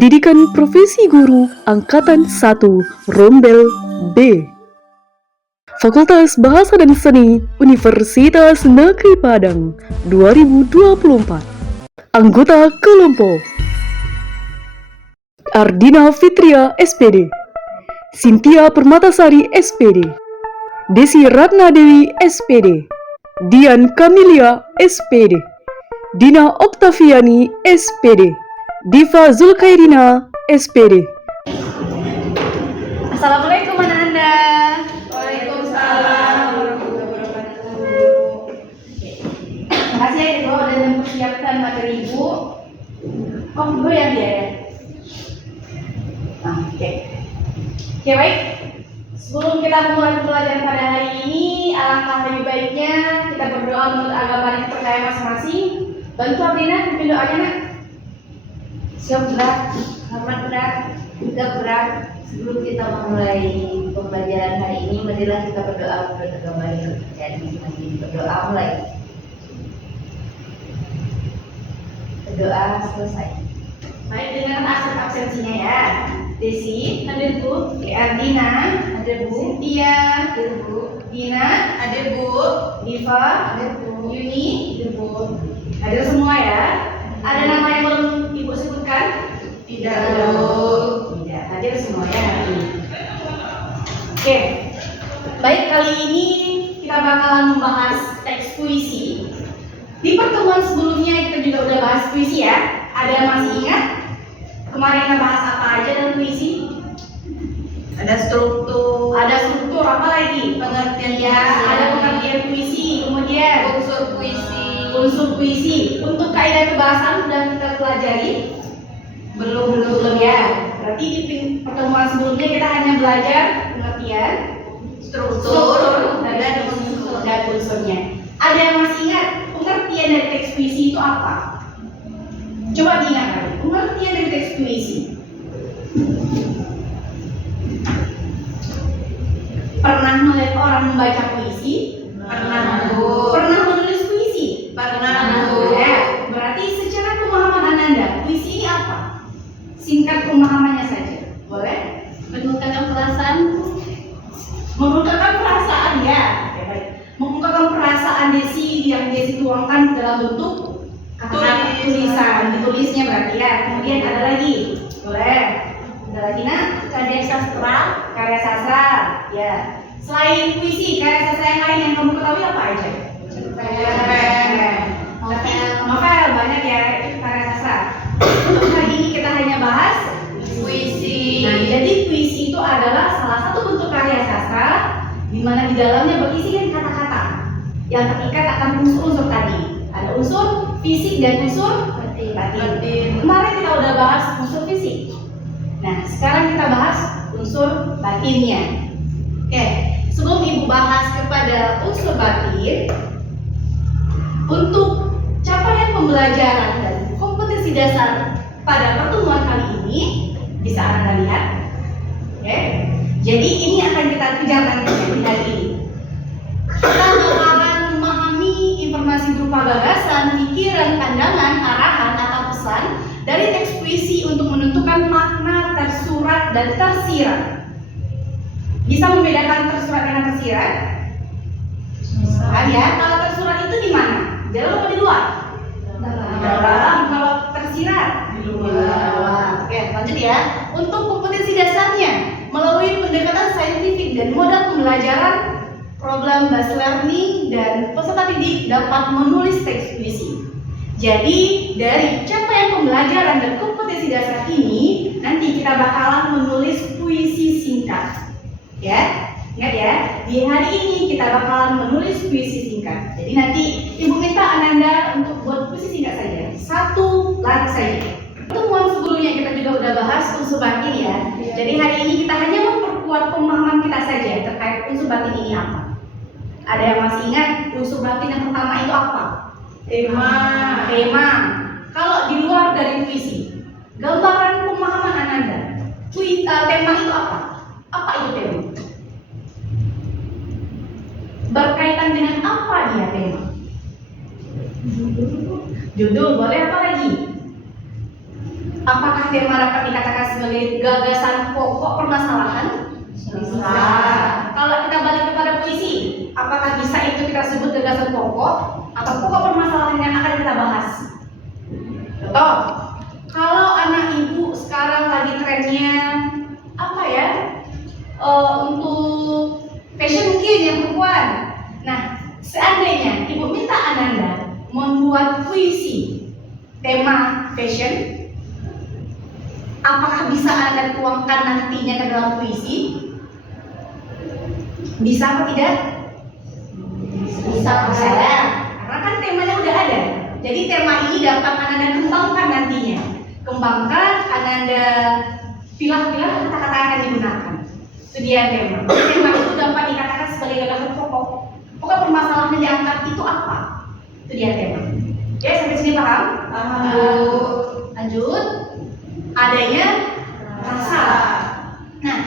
Pendidikan Profesi Guru Angkatan 1 Rombel B. Fakultas Bahasa dan Seni Universitas Negeri Padang 2024. Anggota kelompok: Ardina Fitria SPD, Cynthia Permatasari SPD, Desi Ratna Dewi SPD, Dian Kamilia SPD, Dina Oktaviani SPD, Diva Zulkairina SPD. Assalamualaikum anak-anak. Waalaikumsalam warahmatullahi wabarakatuh. Makasih ya Ibu udah mempersiapkan materi Ibu. Oh, Ibu yang dia ya. Oke, baik. Sebelum kita memulai pembelajaran pada hari ini, alangkah lebih baiknya kita berdoa menurut agama yang percaya masing-masing. Bantu Ardina pimpin doanya, Nak. Siap berat, hormat berat, juga berat. Sebelum kita memulai pembelajaran hari ini, marilah kita berdoa menurut agama yang percaya masing-masing. Berdoa mulai. Berdoa selesai. Baik, dengan absensinya ya. Desi, hadir Bu. Ardina, hadir Bu. Cynthia, hadir Bu. Dina, hadir Bu. Diva, hadir Bu. Yuni, hadir Bu. Hadir semua ya. Ada nama yang belum Ibu sebutkan? Tidak, Bu. Tidak, hadir semua ya hari ini. Oke. Baik, kali ini kita bakalan membahas teks puisi. Di pertemuan sebelumnya kita juga udah bahas puisi ya. Ada yang masih ingat? Kemarin kita bahas apa aja dalam puisi? Ada struktur, Ada struktur, apa lagi? pengertian Ya, puisi. ada pengertian puisi, kemudian unsur puisi. unsur puisi. Untuk kaidah kebahasaan sudah kita pelajari? Belum ya. Berarti di pertemuan sebelumnya kita hanya belajar pengertian, struktur, dan unsurnya. Ada yang masih ingat pengertian dari teks puisi itu apa? Coba diingat lagi, pengertian dari teks puisi. Pernah melihat orang membaca puisi? Pernah, Bu. Pernah menulis puisi? Pernah, Bu. Ya, berarti secara pemahaman Ananda, puisi ini apa? Singkat pemahamannya saja, boleh? Mengungkapkan perasaan. Mengungkapkan perasaan ya. Oke, baik. Mengungkapkan perasaan Desi yang Desi tuangkan dalam bentuk kata-kata tulisan, ditulisnya berarti ya. Kemudian ada lagi, boleh? Ada lagi nak? Karya sastra. Karya sastra, ya. Selain puisi, karya sastra yang lain yang kamu ketahui apa aja? Novel banyak ya, itu karya sastra. Untuk hari ini kita hanya bahas Puisi. Nah, jadi puisi itu adalah salah satu bentuk karya sastra di mana di dalamnya berisi kan kata-kata yang terikat akan unsur-unsur tadi. Ada unsur fisik dan unsur batin. Kemarin kita udah bahas unsur fisik. Nah, sekarang kita bahas unsur batinnya. Oke, sebelum Ibu bahas kepada unsur batin, untuk capaian pembelajaran dan kompetensi dasar pada pertemuan kali ini bisa Anda lihat. Oke. Jadi ini akan kita kejar nanti di hari ini. Kita bakalan memahami informasi berupa gagasan, pikiran, pandangan, arahan atau pesan dari teks puisi untuk menentukan makna tersurat dan tersirat. Bisa membedakan tersurat dengan tersirat? Bisa ya. Kalau tersurat itu di mana? Di dalam atau di luar? Di dalam. Kalau tersirat? Di luar. Oke, lanjut ya. Untuk kompetensi dasarnya, melalui pendekatan saintifik dan modal pembelajaran, problem based learning dan peserta didik dapat menulis teks puisi. Jadi, dari capaian pembelajaran dan kompetensi dasar ini, nanti kita bakalan menulis puisi singkat. Ya, ingat ya, di hari ini kita bakalan menulis puisi singkat. Jadi nanti Ibu minta Ananda untuk buat puisi singkat saja, satu larik saja. Pertemuan sebelumnya kita juga udah bahas unsur batin ya. Jadi hari ini kita hanya memperkuat pemahaman kita saja terkait unsur batin ini apa. Ada yang masih ingat unsur batin yang pertama itu apa? Tema. Kalau di luar dari puisi, gambaran pemahaman Ananda, tema itu apa? Apa itu tema? Berkaitan dengan apa dia tema? Judul boleh, apa lagi? Apakah tema dapat dikatakan sebagai gagasan pokok permasalahan? Bisa. Kalau kita balik kepada puisi, apakah bisa itu kita sebut gagasan pokok atau pokok permasalahan yang akan kita bahas? Contoh, kalau anak ibu sekarang lagi trennya apa ya? Untuk fashion mungkin yang perempuan. Nah, seandainya ibu minta Ananda membuat puisi tema fashion, apakah bisa Anda tuangkan nantinya ke dalam puisi? Bisa atau tidak? Bisa. Karena kan temanya udah ada. Jadi tema ini dapat Ananda kembangkan nantinya. Kembangkan, Ananda pilah-pilah kata-kata yang akan digunakan. Itu dia tema. Tema itu dapat dikatakan sebagai gagasan pokok. Pokok permasalahan yang diangkat itu apa? Itu dia tema. Oke, sampai sini paham? Lanjut. Adanya rasa. Nah,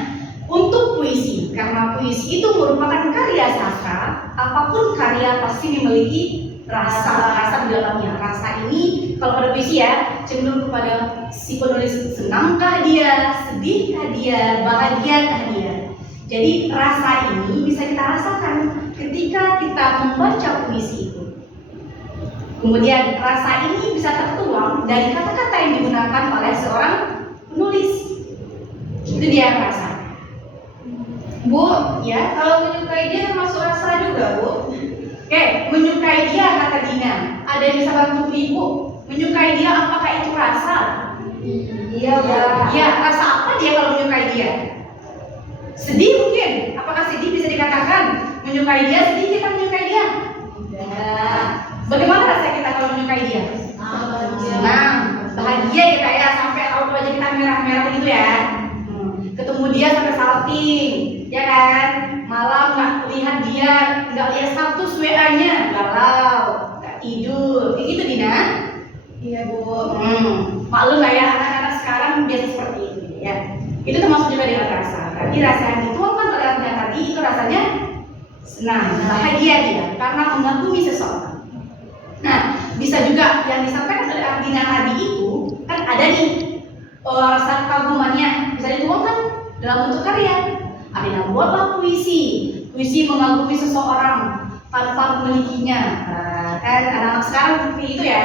untuk puisi, karena puisi itu merupakan karya sastra, apapun karya pasti memiliki rasa di dalamnya. Rasa ini kalau pada puisi ya cenderung kepada si penulis, senangkah dia, sedihkah dia, bahagiakah dia. Jadi rasa ini bisa kita rasakan ketika kita membaca puisi itu. Kemudian rasa ini bisa tertuang dari kata-kata yang digunakan oleh seorang penulis. Itu dia rasa. Bu, ya, kalau menyukai dia termasuk rasa juga, Bu. Oke, menyukai dia kata Dina. Ada yang bisa bantu Ibu? Menyukai dia apakah itu rasa? Iya, Bu. Ya, rasa apa dia kalau menyukai dia? Sedih mungkin. Apakah sedih bisa dikatakan? Menyukai dia, sedih kita menyukai dia? Tidak. Bagaimana rasa kita kalau menyukai dia? Senang, bahagia kita ya, sampai auto wajah kita merah-merah begitu ya. Ketemu dia sampai salting, ya kan? Malam nggak lihat dia, nggak lihat status WA-nya, galau, nggak tidur, kayak gitu Dina? Iya, Bu. Maklum lah ya, anak-anak sekarang biasa seperti itu ya. Itu termasuk juga dengan rasa. Berarti rasa yang dituangkan oleh artinya tadi itu rasanya senang, bahagia dia karena mengagumi seseorang. Nah, bisa juga yang disampaikan oleh Ardina tadi itu kan ada nih rasa kagumannya bisa dituangkan dalam bentuk karya. Ardina buatlah puisi mengagumi seseorang tanpa memilikinya. Kan anak-anak sekarang seperti itu ya.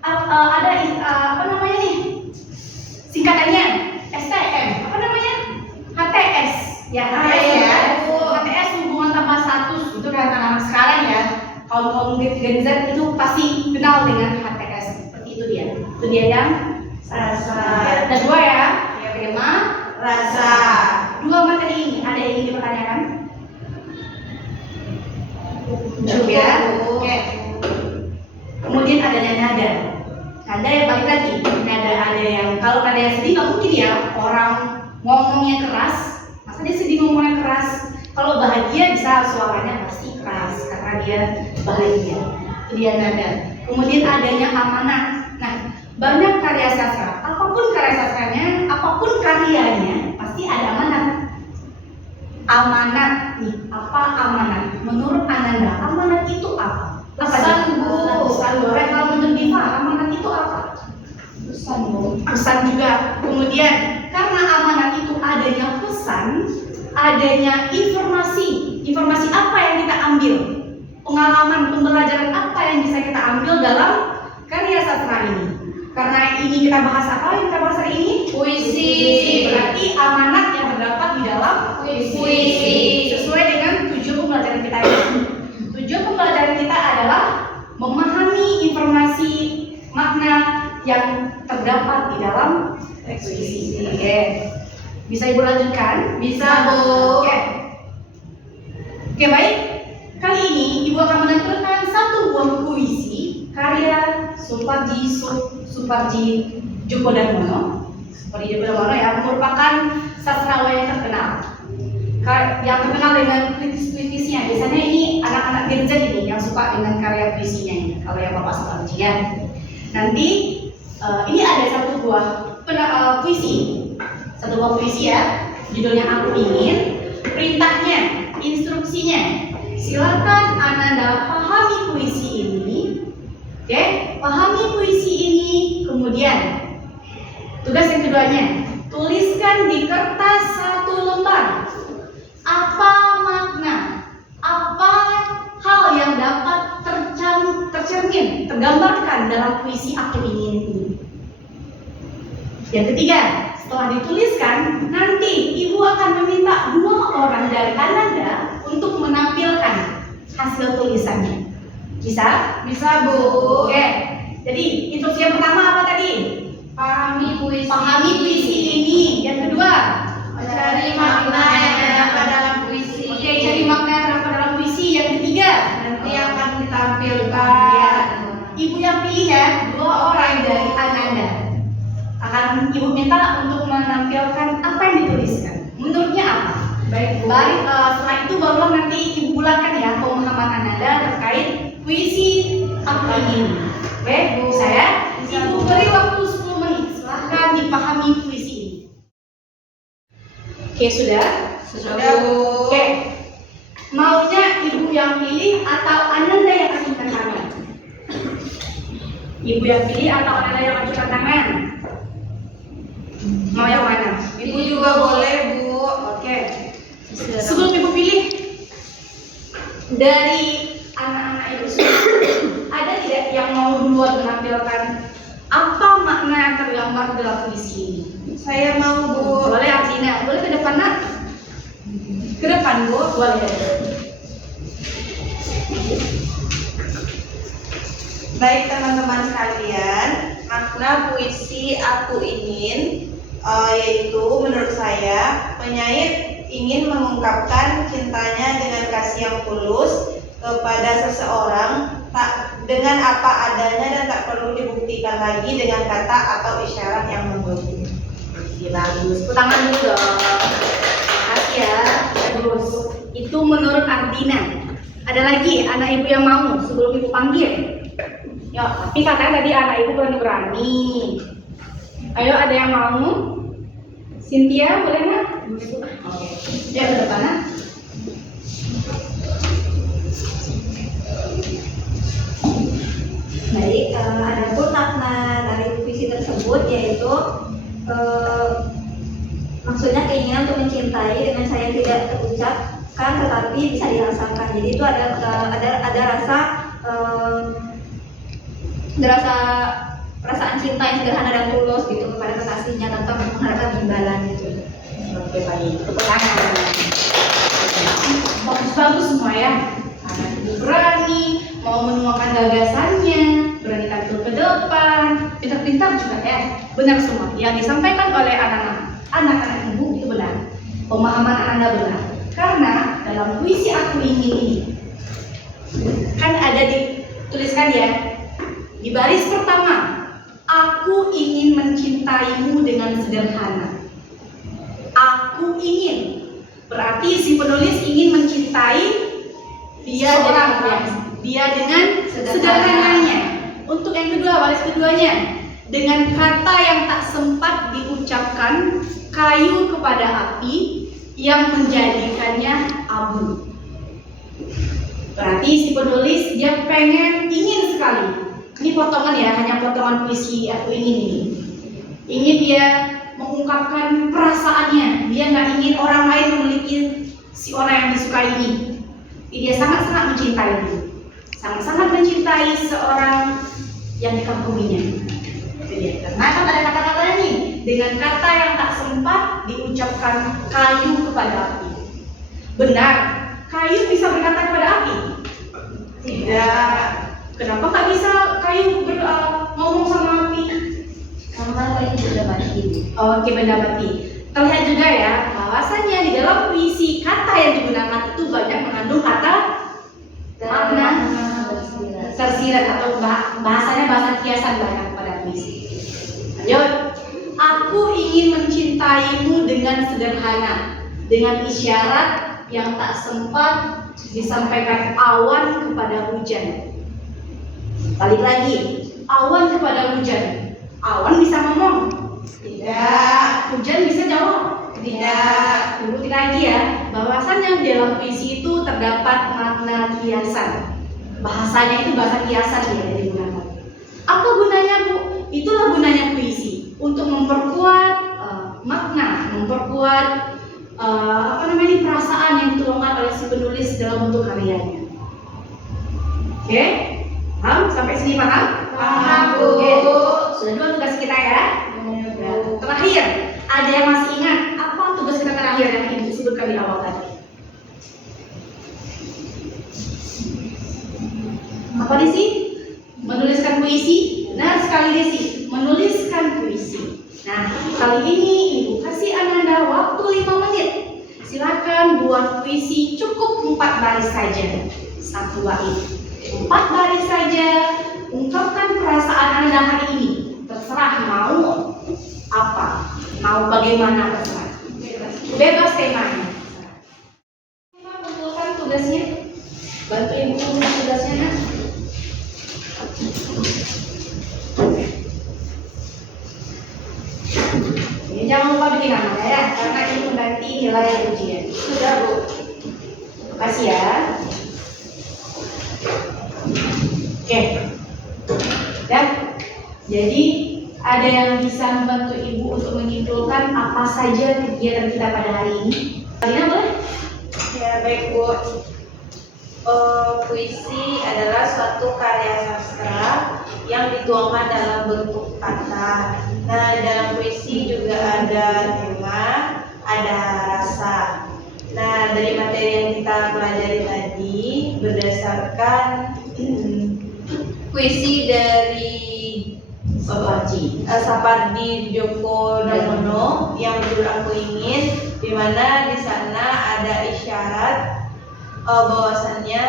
Ada apa namanya nih singkatannya STM, apa namanya HTS ya, HTS ya. HTS hubungan tanpa status itu kan anak-anak sekarang ya. Kaum Gen Z itu pasti kenal dengan HTS seperti itu dia. Itu dia yang rasa. Ada dua ya, tema rasa. Dua materi ini ada yang ingin dipertanyakan? Cukup ya. Oke. Kemudian adanya nada. Nada yang balik lagi. Nada ada yang kalau nada yang sedih nggak mungkin ya orang ngomongnya keras. Masa dia sedih ngomongnya keras? Kalau bahagia bisa suaranya pasti keras karena dia bahagia. Itu dia nada. Kemudian adanya amanat. Nah, banyak karya sastra. Apapun karya sastranya, apapun karyanya, pasti ada amanat. Amanat nih, apa amanat? Menurut Ananda, amanat itu apa? Pesan, Bu. Pesan, Bu. Kalau menurut Diva, amanat itu apa? Pesan, Bu. Pesan juga. Kemudian, karena amanat itu adanya pesan, adanya informasi. Informasi apa yang kita ambil? Pengalaman, pembelajaran apa yang bisa kita ambil dalam karya sastra ini? Karena ini kita bahas apa yang kita bahas hari ini? Puisi. Berarti amanat yang terdapat di dalam puisi. Sesuai dengan tujuan pembelajaran kita ini. Tujuan pembelajaran kita adalah memahami informasi makna yang terdapat di dalam puisi. Oke. Bisa Ibu lanjutkan? Bisa, Bu. Oke, baik. Kali ini Ibu akan menampilkan satu buah puisi karya Suparji Djokodarmono. Suparji Djokodarmono ya, merupakan sastrawan yang terkenal. Yang terkenal dengan puitis-puitisnya. Biasanya ini anak-anak Gen Z ini yang suka dengan karya puisinya ini. Kalau yang Bapak Suparji ya. Nanti ini ada satu buah puisi. Satu buah puisi ya. Judulnya Aku Ingin. Perintahnya, instruksinya. Silakan Ananda pahami puisi ini. Oke, pahami puisi ini, kemudian Tugas yang keduanya, tuliskan di kertas 1 lembar apa makna, apa hal yang dapat tercermin, tergambarkan dalam puisi Aku Ingin ini. Yang ketiga, setelah dituliskan, nanti ibu akan meminta 2 orang dari Ananda untuk menampilkan hasil tulisannya. Bisa? Bisa, Bu. Oke. Jadi, instruksi yang pertama apa tadi? Pahami puisi. Pahami puisi ini. Yang kedua, Cari makna yang terdapat dalam puisi. oke, cari makna yang terdapat dalam puisi. Yang ketiga, Nanti akan ditampilkan. ya, ibu yang pilih ya, 2 orang dari Ananda. Akan ibu minta untuk menampilkan apa yang dituliskan. Menurutnya apa? Baik, Bu. Baik, setelah itu barulah nanti ibu bulatkan ya pemahaman Ananda terkait puisi Aku Ingin. Oke, Bu, saya ibu beri waktu 10 menit. Silahkan dipahami puisi ini. Oke, sudah? Sudah, Bu. Oke. Maunya ibu yang pilih atau Ananda yang ajukan tangan? Ibu yang pilih atau Ananda yang ajukan tangan? Mau yang mana? Ibu juga boleh, Bu. Oke. Sebelum ibu pilih, dari anak-anak ibu semua, ada tidak yang mau duluan menampilkan apa makna yang tergambar dalam puisi ini? Saya mau, Bu. Boleh Artina, boleh ke depan nak? Ke depan, Bu. Boleh. Baik teman-teman sekalian, makna puisi Aku Ingin yaitu menurut saya penyair ingin mengungkapkan cintanya dengan kasih yang tulus kepada seseorang dengan apa adanya dan tak perlu dibuktikan lagi dengan kata atau isyarat yang membohongi. Bagus. Tepuk tangan dulu dong. Makasih ya. Bagus. Itu menurut Ardina. Ada lagi anak ibu yang mau sebelum ibu panggil? Ya, tapi katanya tadi anak ibu berani. Ayo, ada yang mau? Cynthia, boleh nak? Oke. Ya, ke depan nak. Baik, adapun makna dari puisi tersebut yaitu maksudnya keinginan untuk mencintai dengan saya tidak terucapkan tetapi bisa dirasakan. Jadi itu ada rasa perasaan cinta yang sederhana dan tulus gitu kepada kekasihnya tanpa mengharapkan imbalan gitu. Oke, baik. Tepuk tangan. Bagus-bagus semua ya. Anak ibu berani, mau menuangkan gagasannya, berani tampil ke depan, pintar-pintar juga ya. Benar semua. Yang disampaikan oleh anak-anak ibu itu benar. Pemahaman Anda benar. Karena dalam puisi Aku Ingin ini, kan ada dituliskan ya, di baris pertama, aku ingin mencintaimu dengan sederhana. Aku ingin, berarti si penulis ingin mencintai dia dengan sederhananya. Untuk yang kedua, baris keduanya, dengan kata yang tak sempat diucapkan, kayu kepada api yang menjadikannya abu. Berarti si penulis dia ingin sekali. Ini potongan ya, hanya potongan puisi Aku Ingin ini. Ingin dia mengungkapkan perasaannya. Dia nggak ingin orang lain memiliki si orang yang disukai ini. Dia sangat-sangat mencintai dia. Sangat-sangat mencintai seorang yang dikaguminya. Itu dia. Karena kan ada kata-katanya nih, dengan kata yang tak sempat diucapkan, kayu kepada api. Benar, kayu bisa berkata kepada api? Tidak. Kenapa nggak bisa kayu ngomong sama api? Karena kayu sudah mati. Oke, benda mati. Terlihat juga ya, bahwasanya di dalam puisi kata yang digunakan itu banyak mengandung kata makna tersirat atau bahasanya bahasa kiasan banyak pada puisi. Lanjut. Aku ingin mencintaimu dengan sederhana, dengan isyarat yang tak sempat disampaikan awan kepada hujan. Balik lagi, awan kepada hujan. Awan bisa ngomong? Tidak. Hujan bisa jawab? Tidak. Urutin lagi ya, bahwasannya dalam puisi itu terdapat makna kiasan. Bahasanya itu bahasa kiasan ya yang digunakan. Apa gunanya Bu? Itulah gunanya puisi. untuk memperkuat makna, memperkuat perasaan yang dituangkan oleh si penulis dalam bentuk karyanya. Oke, paham? Sampai sini paham? Paham, Bu. Oke, sudah 2 tugas kita ya. Terakhir, ada yang masih ingat apa tugas kita terakhir yang Ibu sebutkan di awal tadi? Apa Desi? Menuliskan puisi? Benar sekali Desi, menuliskan puisi. Nah, kali ini Ibu kasih Ananda waktu 5 menit. Silakan buat puisi cukup 4 baris saja. 1 bait. 4 baris saja. Ungkapkan perasaan Anda hari ini. Terserah mau apa, mau bagaimana terserah. Bebas temanya. Kumpulkan tugasnya. Bantu Ibu kumpulkan tugasnya, Nak. Ini jangan lupa bikin nama ya, karena ini mengganti nilai ujian. Sudah Bu. Terima kasih ya. Oke. Ya. Jadi ada yang bisa membantu Ibu untuk menyimpulkan apa saja kegiatan kita pada hari ini? Kalian boleh? Ya baik Bu. Puisi adalah suatu karya sastra yang dituangkan dalam bentuk kata. Nah, dalam puisi juga ada tema, ada rasa. Nah, dari materi yang kita pelajari tadi berdasarkan puisi dari Sapardi Djoko Damono yang berjudul Aku Ingin, di mana di sana ada isyarat bahwasannya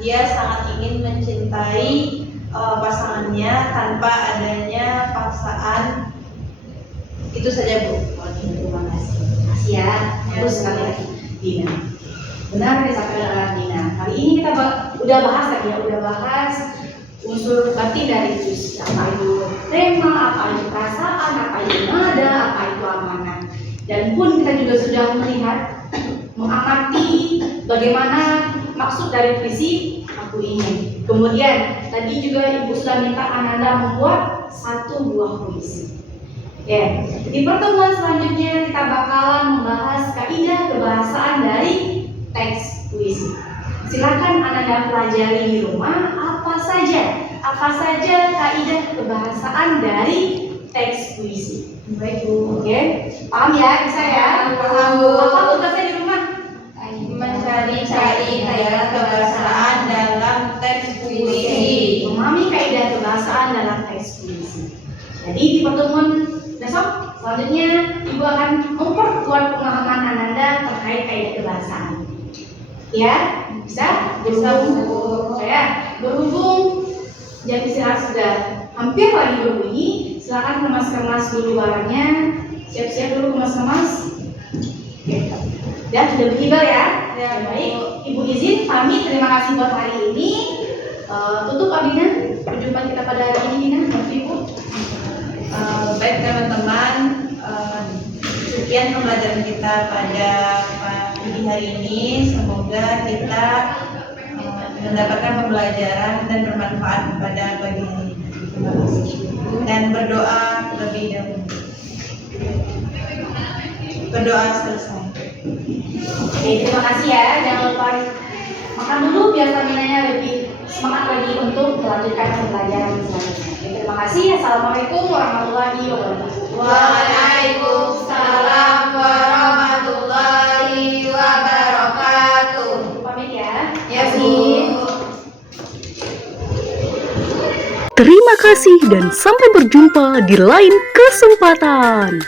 dia sangat ingin mencintai pasangannya tanpa adanya paksaan. Itu saja Bu. Terima kasih. Terima kasih ya. Terus sekali lagi Dina. Benar disampaikan Dina. Kali ini kita udah bahas tadi ya, udah bahas unsur batin dari puisi. Apa itu tema, apa itu perasaan, apa itu nada, apa itu amanah. Dan pun kita juga sudah melihat, mengamati bagaimana maksud dari puisi Aku Ingin. Kemudian tadi juga Ibu sudah minta Ananda membuat 1 buah puisi. Ya, di pertemuan selanjutnya kita bakalan membahas kaidah kebahasaan dari teks puisi. Silakan Ananda pelajari di rumah apa saja kaidah kebahasaan dari teks puisi. Baik Bu. Oke, paham ya? Bisa ya? Paham, Bu. Apa tugasnya di rumah? Mencari kaidah kebahasaan dalam teks puisi. Memahami kaidah kebahasaan dalam teks puisi. Jadi di pertemuan besok selanjutnya Ibu akan memperkuat pemahaman Ananda terkait kaidah kebahasaan. Ya, bisa? Bu. Ya, berhubung jam istirahat sudah hampir lagi berbunyi, silakan kemas-kemas dulu barangnya. Siap-siap dulu kemas-kemas. Oke. Dan sudah bertiba ya. Ya, Baik, Ibu izin pamit. Terima kasih buat hari ini. Tutup Abina. Perjumpaan kita pada hari ini, Dina. Maaf Ibu. Baik teman-teman, sekian pembelajaran kita pada pagi hari ini. Semoga kita mendapatkan pembelajaran dan bermanfaat pada pagi hari ini. Terima kasih. Dan berdoa lebih dahulu. Berdoa selesai. Oke, terima kasih ya. Jangan lupa makan dulu biar staminanya lebih semangat lagi untuk melanjutkan pembelajaran selanjutnya. Oke, terima kasih. Assalamualaikum warahmatullahi wabarakatuh. Waalaikumsalam warahmatullahi wabarakatuh. Pamit ya. Ya Bu. Terima kasih dan sampai berjumpa di lain kesempatan.